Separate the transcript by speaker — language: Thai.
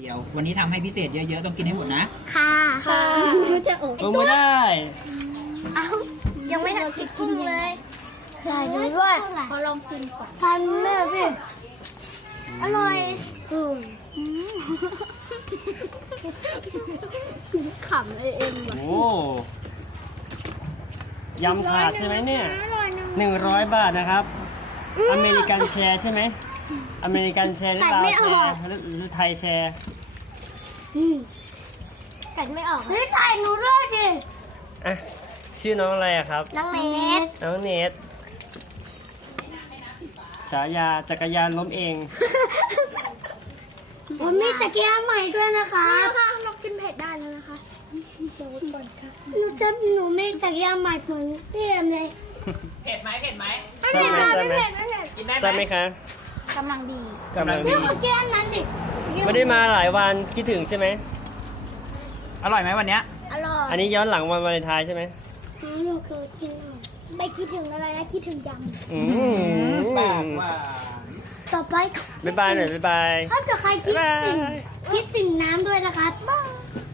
Speaker 1: ดียว วันนี้ทำให้พิเศษเยอะๆต้องกินให้หมดนะ
Speaker 2: ค่ะจะอด
Speaker 3: ลงไม่ได้
Speaker 2: เอ้ายังไม่ทันกินเลยใส่ดูด้วยขอลองชิมก่อนทานแม่พี่อร่อยขำเองว่ะ
Speaker 3: โอ้ยำถาดใช่ไหมเนี่ย100 บาทนะครับ อเมริกันแชร์ใช่ไหมอเมริกันแชร์หรือเปล่าแชร์หรือไทยแชร์
Speaker 2: กัดไม่ออกเฮ้ยถ่ายหนูด้วยดิ
Speaker 3: อ่ะชื่อน้องอะไรอะครับ
Speaker 2: น้องเนท
Speaker 3: น้องเนทฉายาจักรยานล้มเอง
Speaker 2: ผมมีตะเกียบใหม่ด้วยนะคะค่ะเรากินเผ็ดได้แล้วนะคะเดี๋ยวก่อนค่ะหนูมีตะเกียบใหม่เหมือนพี่เอ็มเลย
Speaker 1: เผ็ดไหม
Speaker 3: ทราบไหม
Speaker 1: กินได้
Speaker 3: ทราบ
Speaker 1: ไห
Speaker 3: ไห
Speaker 1: ม
Speaker 3: มคะ
Speaker 2: กำลังดี
Speaker 3: กำลัง
Speaker 2: เรื่
Speaker 3: ดี
Speaker 2: องเมื่อกี้อันนั้นดิ
Speaker 3: ไม่ได้มาหลายวันคิดถึงใช่ไหม
Speaker 1: อร่อยไหมวันเนี้ย
Speaker 2: อร่อย
Speaker 3: อันนี้ย้อนหลังวันวาเลนไทน์ใช่ไหม
Speaker 2: หนูเคยกินไม่คิดถึงอะไรนะคิดถึงย
Speaker 3: อืม
Speaker 1: ปากว่า
Speaker 2: ำต่อไป
Speaker 3: บ๊ายบายหน่อยบ๊ายบาย
Speaker 2: ถ้าเกิดใครคิด
Speaker 3: บ๊ายบาย
Speaker 2: สิ่งน้ำด้วยนะครับบ๊าย